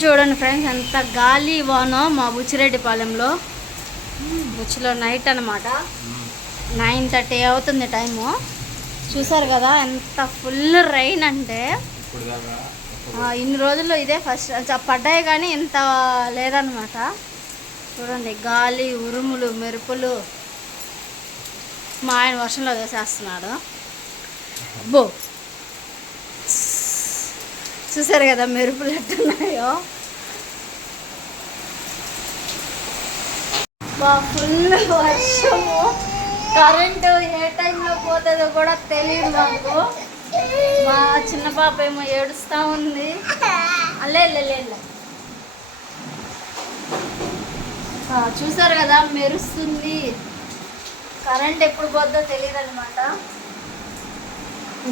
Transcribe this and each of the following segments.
చూడండి ఫ్రెండ్స్, ఎంత గాలి వానో మా బుచ్చిరెడ్డిపాలెంలో. బుచ్చిలో నైట్ అనమాట, 9:30 అవుతుంది టైము. చూసారు కదా ఎంత ఫుల్ రైన్ అంటే. ఇన్ని రోజుల్లో ఇదే ఫస్ట్ పడ్డాయి, కానీ ఇంత లేదనమాట. చూడండి, గాలి, ఉరుములు, మెరుపులు. మా ఆయన వర్షంలో వేసేస్తున్నాడు. బో, చూసారు కదా మెరుపులు ఎట్టున్నాయో. ఫుల్ వర్షము, కరెంటు ఏ టైంలో పోతుందో కూడా తెలియదు మాకు. మా చిన్న పాప ఏమో ఏడుస్తూ ఉంది. చూసారు కదా మెరుస్తుంది. కరెంట్ ఎప్పుడు పోద్దో తెలియదు అనమాట.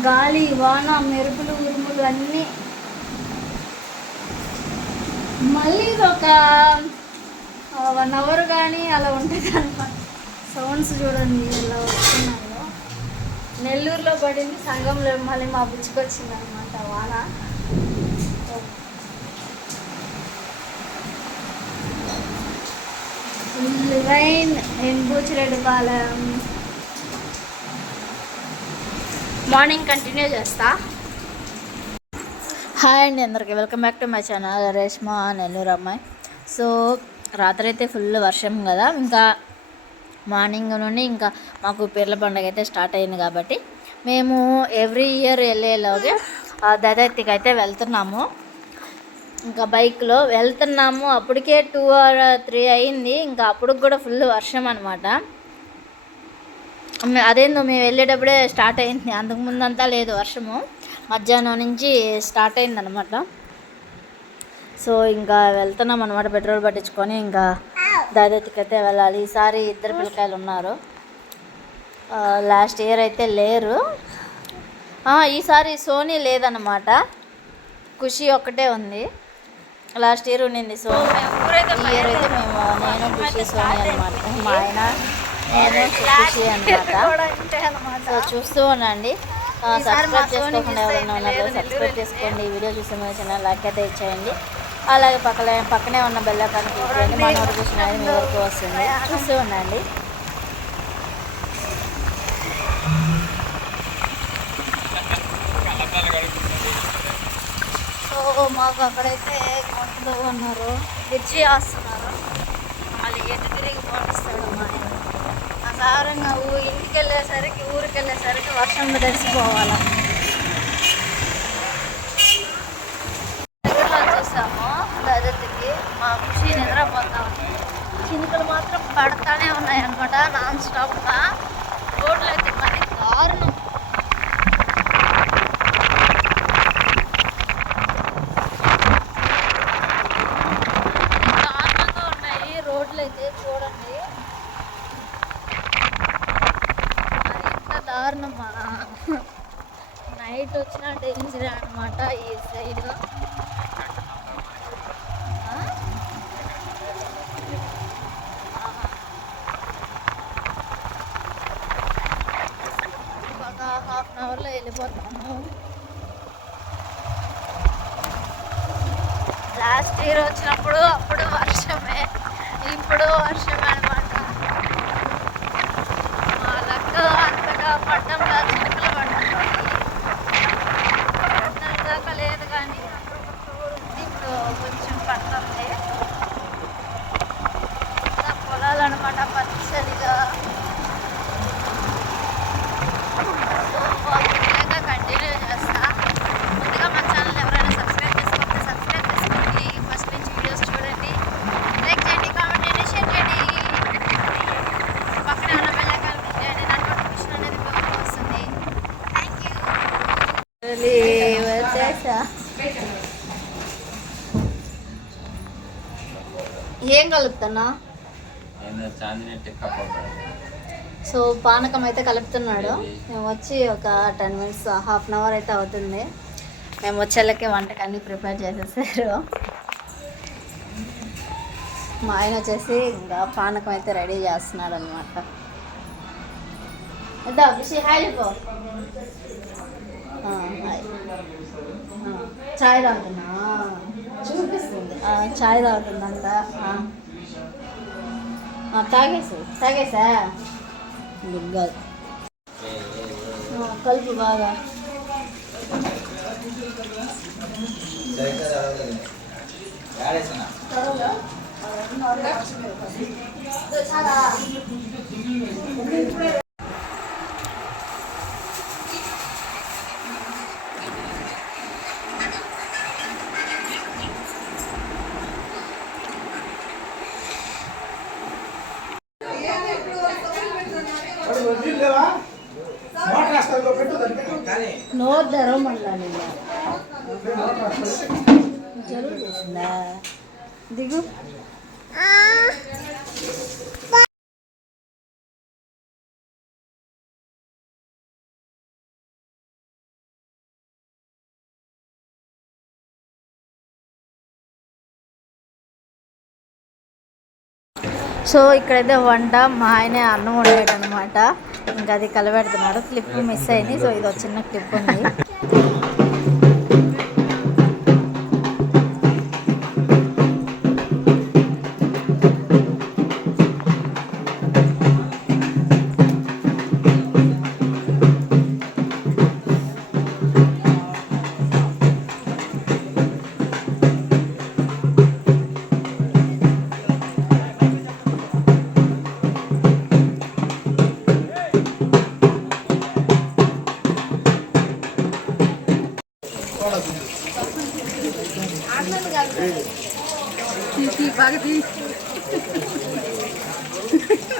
గాలి, వాన, మెరుపులు, ఉరుములు అన్నీ. మళ్ళీ ఒక 1 అవర్ కానీ అలా ఉంటుంది అనమాట. సౌండ్స్ చూడండి ఎలా వస్తున్నాయో. నెల్లూరులో పడింది, సంఘంలో మళ్ళీ మా బుచ్చికొచ్చింది అనమాట వాన. Rain in Buchireddypalem. Morning continue చేస్తా. హాయ్ అండి అందరికీ, welcome back to my channel Reshma Nellore అమ్మాయి. సో రాత్రి అయితే ఫుల్ వర్షం కదా, ఇంకా మార్నింగ్ నుండి ఇంకా మాకు పీర్ల పండుగ అయితే స్టార్ట్ అయింది. కాబట్టి మేము ఎవ్రీ ఇయర్ వెళ్ళేలాగే దదత్తికి అయితే వెళ్తున్నాము. ఇంకా బైక్లో వెళ్తున్నాము. అప్పటికే 2 or 3 అయింది. ఇంకా అప్పటికి కూడా ఫుల్ వర్షం అనమాట. అదేందో మేము వెళ్ళేటప్పుడే స్టార్ట్ అయింది, అంతకుముందు అంతా లేదు వర్షము. మధ్యాహ్నం నుంచి స్టార్ట్ అయిందనమాట. సో ఇంకా వెళ్తున్నాం అనమాట, పెట్రోల్ పట్టించుకొని ఇంకా దాదాపుకి అయితే వెళ్ళాలి. ఈసారి 2 పిల్లకాయలు ఉన్నారు. లాస్ట్ ఇయర్ అయితే లేరు. ఈసారి సోనీ లేదన్నమాట, ఖుషి ఒక్కటే ఉంది. లాస్ట్ ఇయర్ ఉండింది సోనీ. ఈ ఇయర్ అయితే నేను ఖుషి సోనీ అనమాట. మా ఆయన నేను ఖుషి అనమాట. సో చూస్తూ ఉండండి. సబ్స్క్రైబ్ చేసుకోకుండా ఎవరైనా ఉన్నారో సబ్స్క్రైబ్ చేసుకోండి. ఈ వీడియో చూసే మన ఛానల్ లైక్ అయితే ఇచ్చేయండి. అలాగే పక్కనే ఉన్న బెల్ ఐకాన్ క్లిక్ చేయండి. మా నోటిఫికేషన్ అనేది మీ వరకు వస్తుంది. చూస్తూ ఉండండి. సో మాకు అక్కడైతే కొంటూ ఉన్నారు, బ్రిడ్జి వేస్తున్నారు. వాళ్ళు ఎటు తిరిగి పోనిస్తాడు మా ఆయన. సారంగా ఊరికి వెళ్ళేసరికి వర్షంలో తడిసిపోవాలి. దగ్గరలో వచ్చేసాము దదత్తికి. మా ఖుషి నిద్రపోతాము. చినుకలు మాత్రం పడతానే ఉన్నాయన్నమాట నాన్ స్టాప్గా. రోడ్లు అయితే మరి దారుణం. దారుణంగా ఉన్నాయి రోడ్లు అయితే, చూడండి దారుణమా. నైట్ వచ్చిన డేంజర్ అనమాట ఈ సైడ్. ఒక 1/2 అవర్లో వెళ్ళిపోతాము. లాస్ట్ ఇయర్ వచ్చినప్పుడు అప్పుడు వర్షమే, ఇప్పుడు వర్షమే అనమాట. అంతగా పడ్డంలో చినుకులు పడ్డాయి. దాకా లేదు, కానీ ఇప్పుడు కొంచెం పడుతుంది. పొలాలు అనమాట పచ్చడిగా. విధంగా కంటిన్యూ చేస్తా. ముందుగా మన ఛానల్ ఎవరైనా సబ్స్క్రైబ్ చేసుకోండి. ఫస్ట్ నుంచి వీడియోస్ చూడండి, లైక్ చేయండి, కామెంట్ చేయండి, షేర్ చేయండి. పక్కనే ఉన్న బెల్ ఐకాన్ క్లిక్ చేయండి. నా నోటిఫికేషన్ అనేది మీకు వస్తుంది. Thank you. వచ్చేసా. ఏం కలుపుతున్నా? సో పానకం అయితే కలుపుతున్నాడు. మేము వచ్చి ఒక 10 minutes 1/2 hour అయితే అవుతుంది. మేము వచ్చేళ్ళకి వంటకి అన్నీ ప్రిపేర్ చేసేసారు. మా ఆయన వచ్చేసి ఇంకా పానకం అయితే రెడీ చేస్తున్నాడు అనమాట. చాయ్ తాగుతున్నా చూపిస్తుంది. చాయ్ తాగుతుందంట. తాగేసా గుడ్. కలుపు బాగా. నోరు తెరవమన్నా నేను జరుగు చేసిందా దిగు. సో ఇక్కడైతే వంట మా ఆయనే అన్నం వండాడు అనమాట. ఇంకా అది కలబెడుతున్నాడు. క్లిప్ మిస్ అయింది. సో ఇది ఒక చిన్న క్లిప్ ఉంది.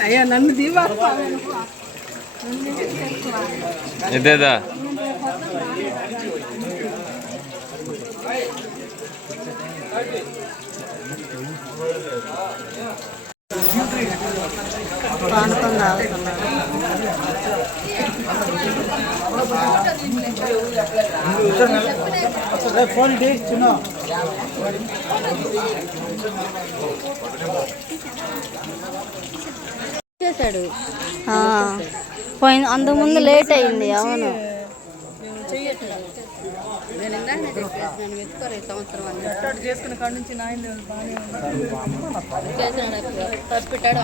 అయ్యా నన్ను దీవా ఇదేదా పానకం తాగుతున్నాడు. చేశాడు పోయింది. అంతకుముందు లేట్ అయింది. అవును చేసుకున్న కాడ నుంచి పెట్టాడు.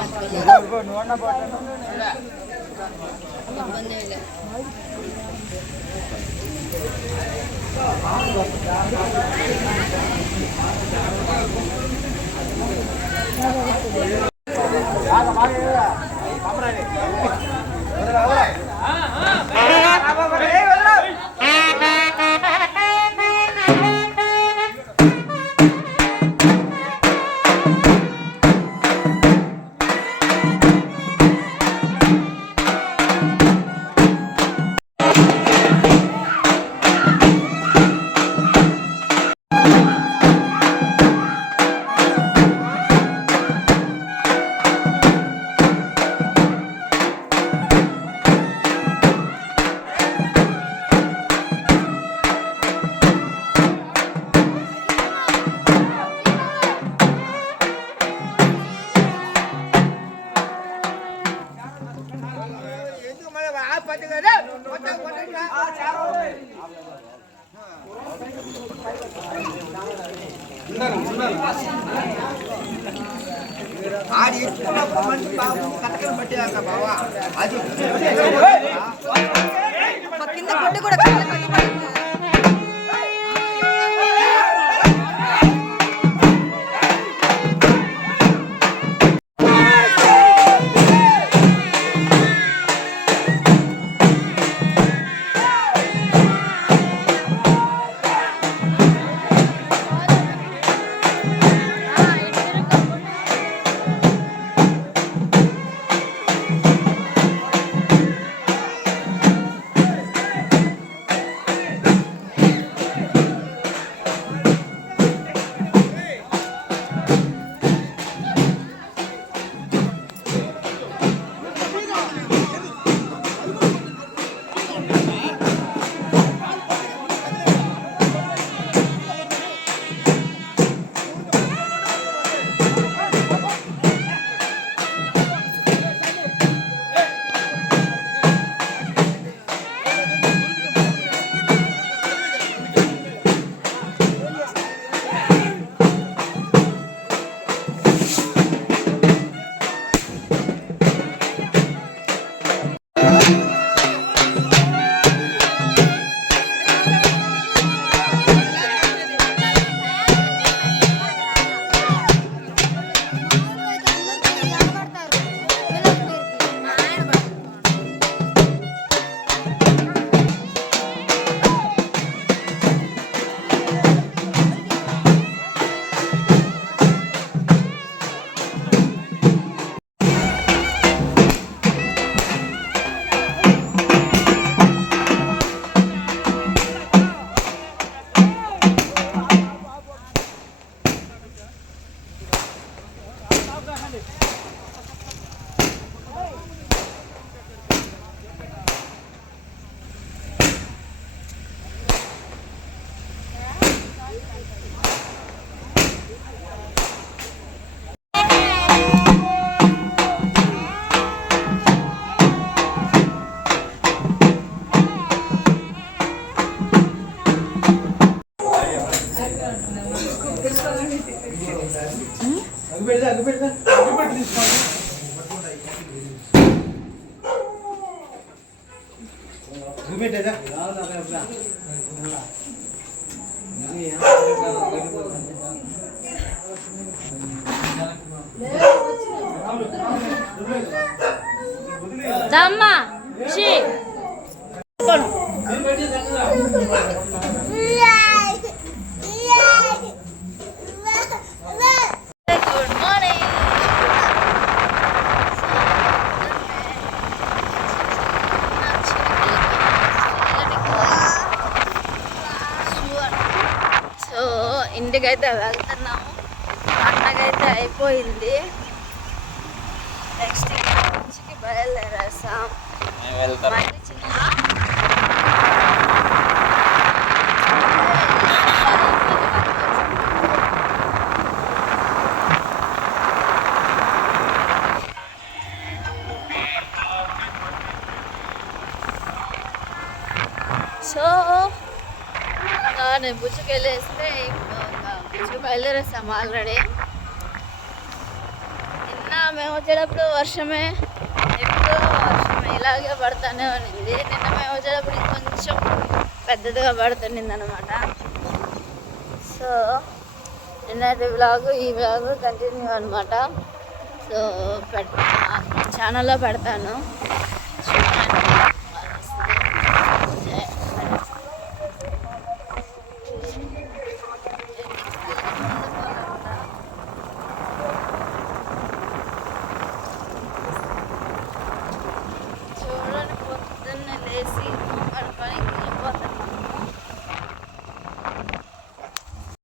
కింద కొట్టి కూడా దమ్మా ఖుషి గుడ్ మార్నింగ్. సో ఇంటికైతే వెళ్తున్నాము. పండగైతే అయిపోయింది. నెక్స్ట్ ఇంటికి బయలుదేరేస్తాం. మళ్ళీ సో నేను బుజ్జుకెళ్ళేస్తే బుజ్జుకు బయలుదేరేస్తాము ఆల్రెడీ. నిన్న మేము వచ్చేటప్పుడు వర్షమే, ఎప్పుడు వర్షమే ఇలాగే పడుతూనే ఉన్నింది. నిన్న మేము వచ్చేటప్పుడు కొంచెం పెద్దదిగా పడుతుండింది అనమాట. సో నిన్నటి వ్లాగు ఈ వ్లాగు కంటిన్యూ అనమాట. సో ఛానల్లో పెడతాను చూడండి.